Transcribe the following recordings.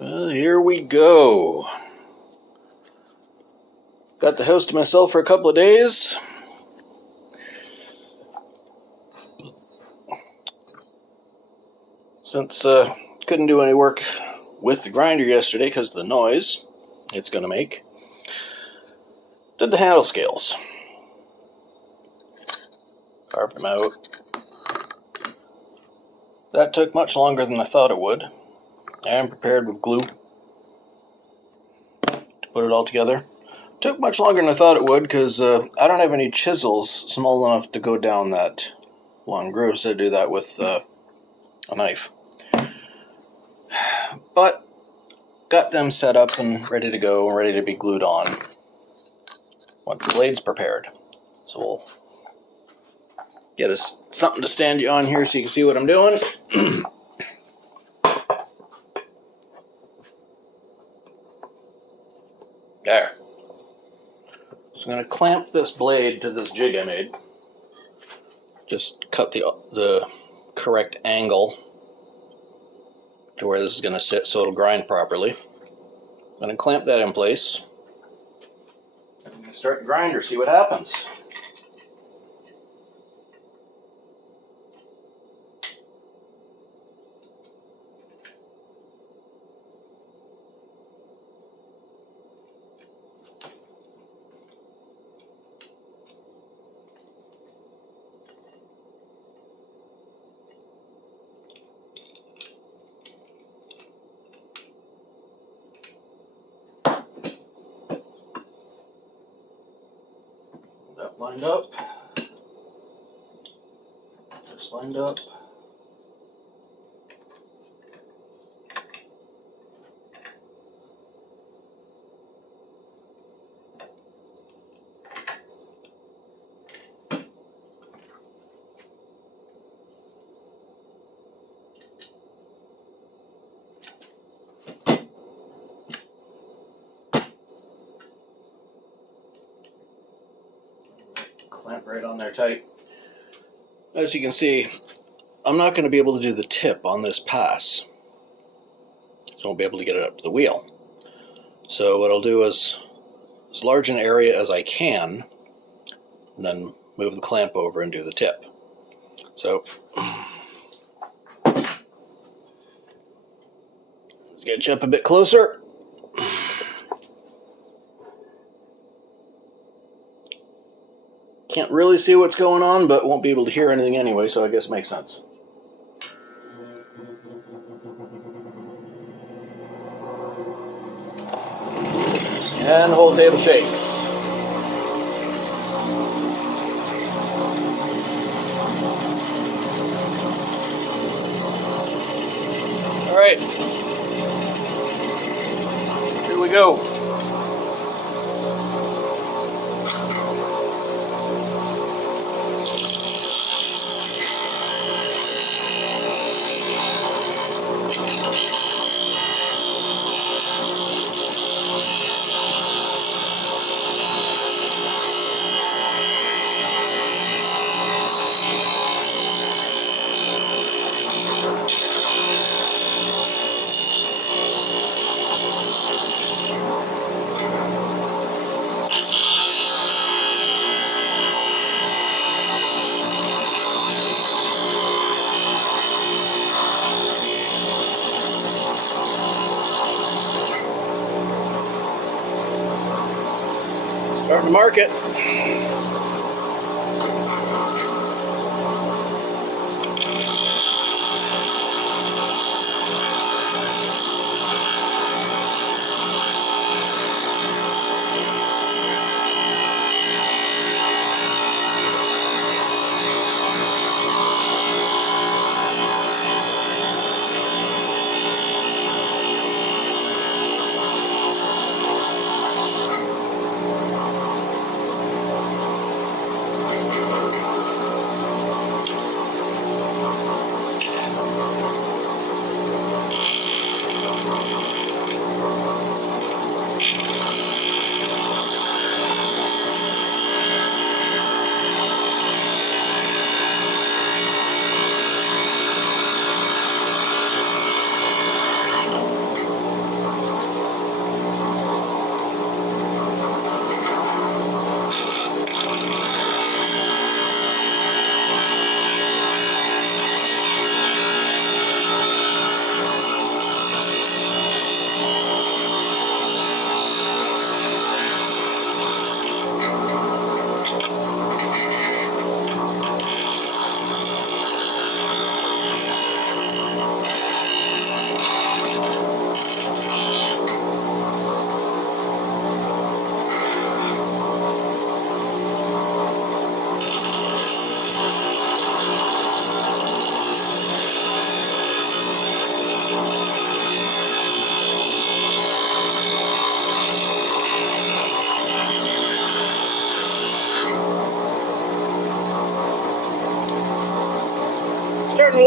Well, here we go. Got the house to myself for a couple of days. Since couldn't do any work with the grinder yesterday because of the noise it's going to make, did the handle scales. Carved them out. That took much longer than I thought it would. I am prepared with glue to put it all together. Took much longer than I thought it would because I don't have any chisels small enough to go down that long groove, so I do that with a knife. But got them set up and ready to go, ready to be glued on once the blade's prepared. So we'll get us something to stand you on here so you can see what I'm doing. There. So I'm going to clamp this blade to this jig I made. Just cut the correct angle to where this is going to sit so it'll grind properly. I'm going to clamp that in place. I'm going to start the grinder, see what happens. That lined up. This lined up. Clamp right on there tight. As you can see, I'm not going to be able to do the tip on this pass, so I won't be able to get it up to the wheel. So what I'll do is as large an area as I can, and then move the clamp over and do the tip. So let's get you up a bit closer. Can't really see what's going on, but won't be able to hear anything anyway, so I guess it makes sense. And the whole table shakes. All right, here we go. Starting to mark it.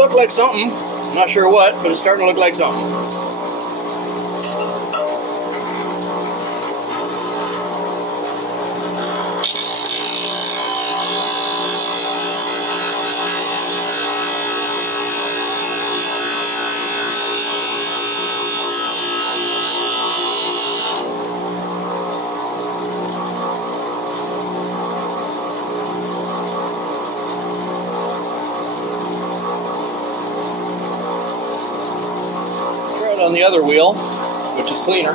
look like something. I'm not sure what, but it's starting to look like something. Try it on the other wheel, which is cleaner.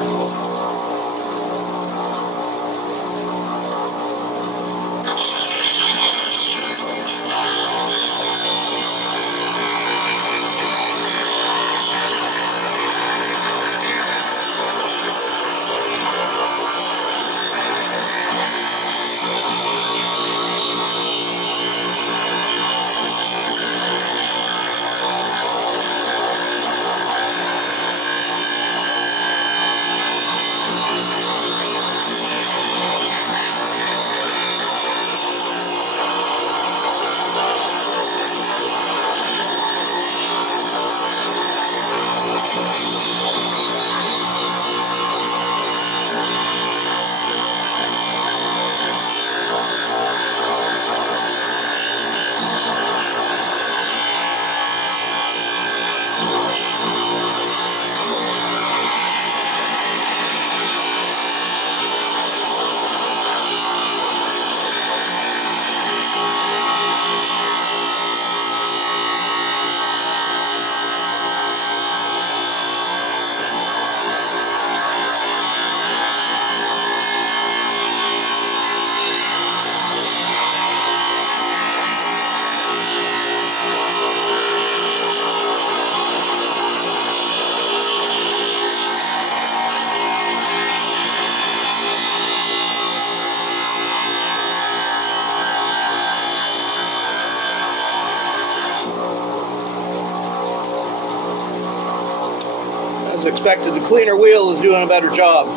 As expected, the cleaner wheel is doing a better job.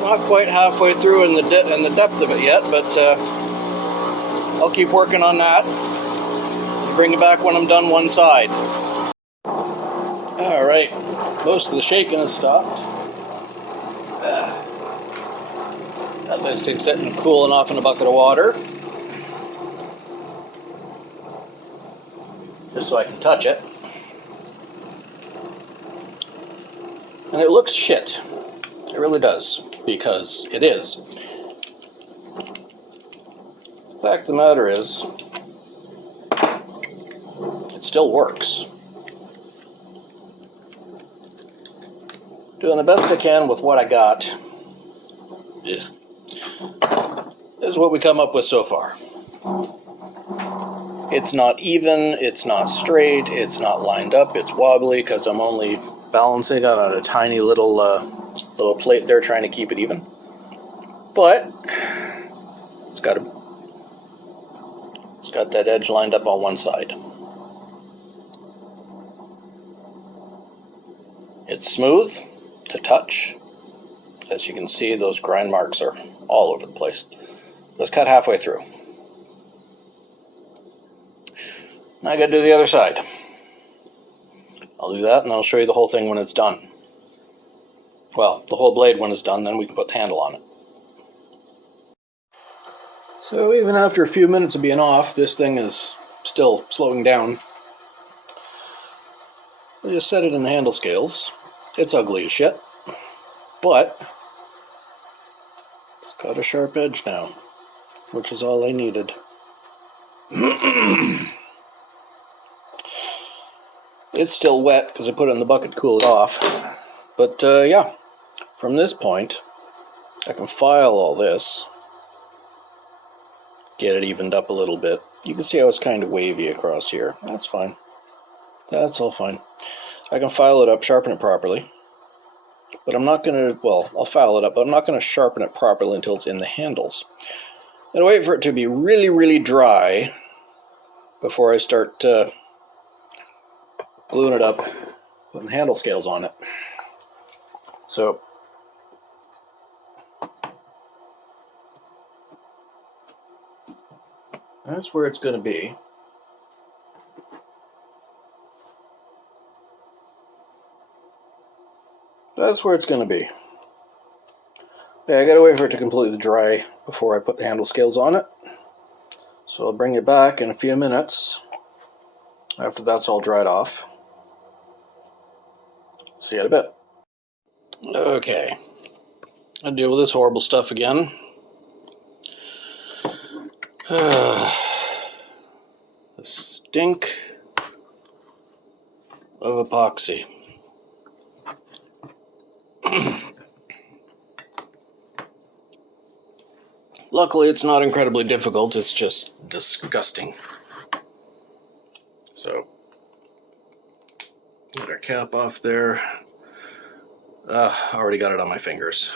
Not quite halfway through in the depth of it yet, but I'll keep working on that. Bring it back when I'm done one side. All right, most of the shaking has stopped. That thing's sitting and cooling off in a bucket of water, just so I can touch it. And it looks shit. It really does, because it is. The fact of the matter is, it still works. Doing the best I can with what I got. Yeah. This is what we come up with so far. It's not even, it's not straight, it's not lined up, it's wobbly because I'm only balancing it on a tiny little plate there trying to keep it even. But it's got that edge lined up on one side. It's smooth to touch. As you can see, those grind marks are all over the place. But it's cut halfway through. Now I gotta do the other side. I'll do that and I'll show you the whole thing when it's done. Well, the whole blade when it's done, then we can put the handle on it. So even after a few minutes of being off, this thing is still slowing down. I just set it in the handle scales. It's ugly as shit, but it's got a sharp edge now, which is all I needed. It's still wet because I put it in the bucket to cool it off. But yeah, from this point, I can file all this, get it evened up a little bit. You can see how it's kind of wavy across here. That's fine. That's all fine. I can file it up, sharpen it properly. But I'm not going to, well, I'll file it up, but I'm not going to sharpen it properly until it's in the handles. And wait for it to be really, really dry before I start gluing it up, putting handle scales on it. So that's where it's going to be. That's where it's going to be. Yeah, I gotta wait for it to completely dry before I put the handle scales on it. So I'll bring it back in a few minutes after that's all dried off. See you in a bit. Okay, I'll deal with this horrible stuff again. The stink of epoxy. Luckily, it's not incredibly difficult, it's just disgusting. So, get our cap off there. Already got it on my fingers.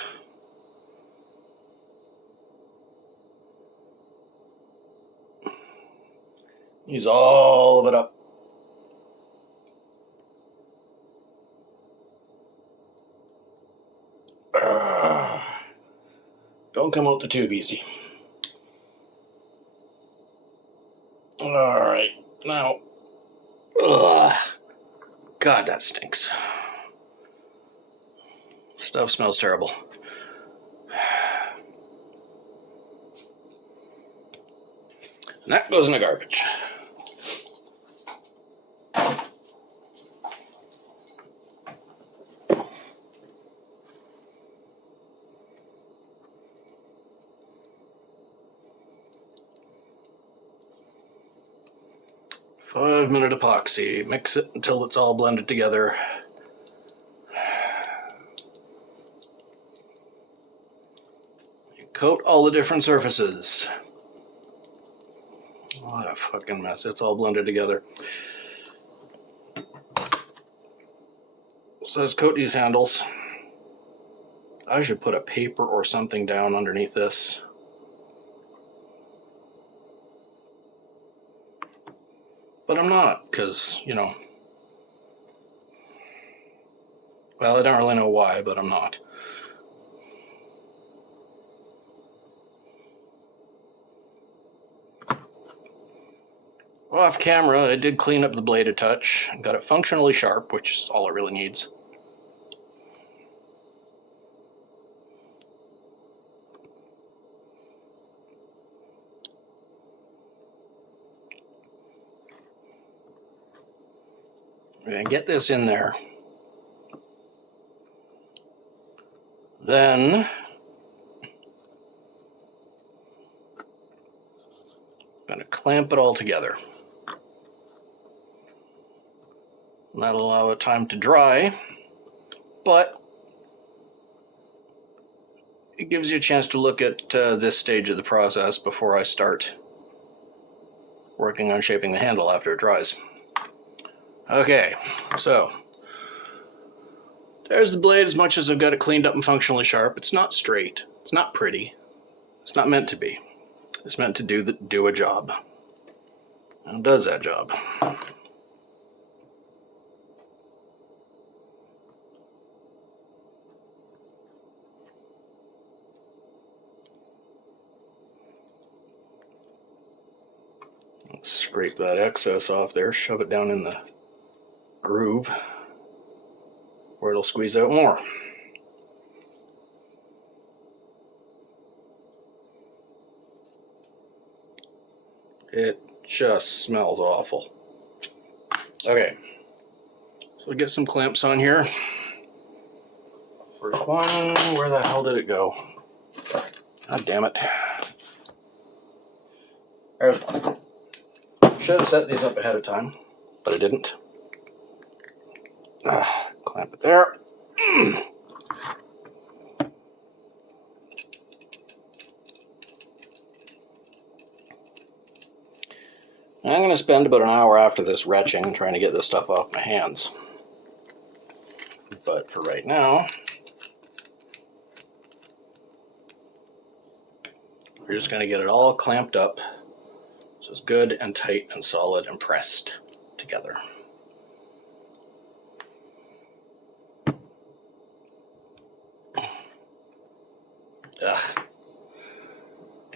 Use all of it up. Don't come out the tube easy. Alright, now, God, that stinks. Stuff smells terrible. And that goes in the garbage. Five-minute epoxy. Mix it until it's all blended together. You coat all the different surfaces. What a fucking mess. It's all blended together. It says coat these handles. I should put a paper or something down underneath this. But I'm not, because, you know, well, I don't really know why, but I'm not. Off camera, I did clean up the blade a touch. Got it functionally sharp, which is all it really needs. We're going to get this in there. Then I'm going to clamp it all together. And that'll allow it time to dry, but it gives you a chance to look at this stage of the process before I start working on shaping the handle after it dries. Okay, so there's the blade as much as I've got it cleaned up and functionally sharp. It's not straight. It's not pretty. It's not meant to be. It's meant to do a job. And it does that job. Let's scrape that excess off there, shove it down in the groove where it'll squeeze out more. It just smells awful. Okay, so get some clamps on here. First one, where the hell did it go? God damn it. There's one. Should have set these up ahead of time, but I didn't. Clamp it there. I'm going to spend about an hour after this retching trying to get this stuff off my hands. But for right now, we're just going to get it all clamped up so it's good and tight and solid and pressed together. Ugh.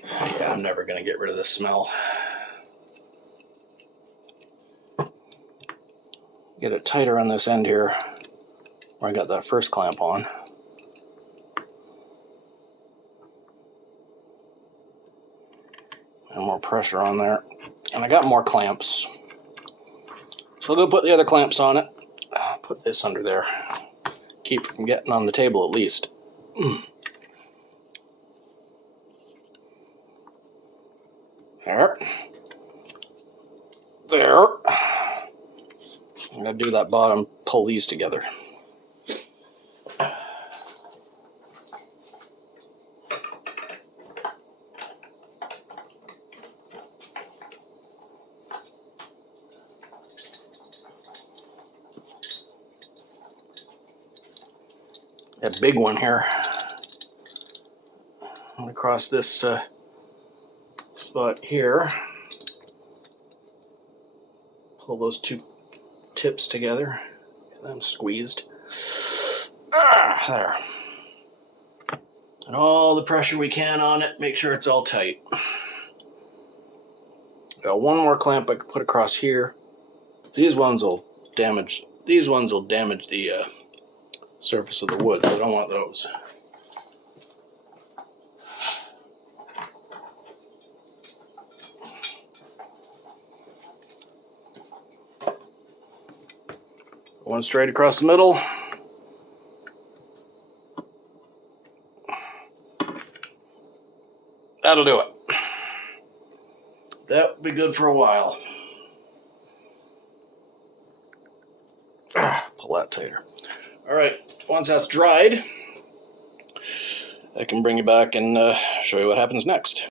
Yeah, I'm never going to get rid of this smell. Get it tighter on this end here. where I got that first clamp on. And more pressure on there. And I got more clamps. So I'll go put the other clamps on it. Put this under there. Keep it from getting on the table at least. There. There. I'm going to do that bottom, pull these together. A big one here. I'm going to cross this spot here. Pull those two tips together. Get them squeezed. There. And all the pressure we can on it. Make sure it's all tight. Got one more clamp I can put across here. These ones will damage. These ones will damage the surface of the wood. So I don't want those. One straight across the middle. That'll do it. That will be good for a while. Pull that tighter. All right, once that's dried, I can bring you back and show you what happens next.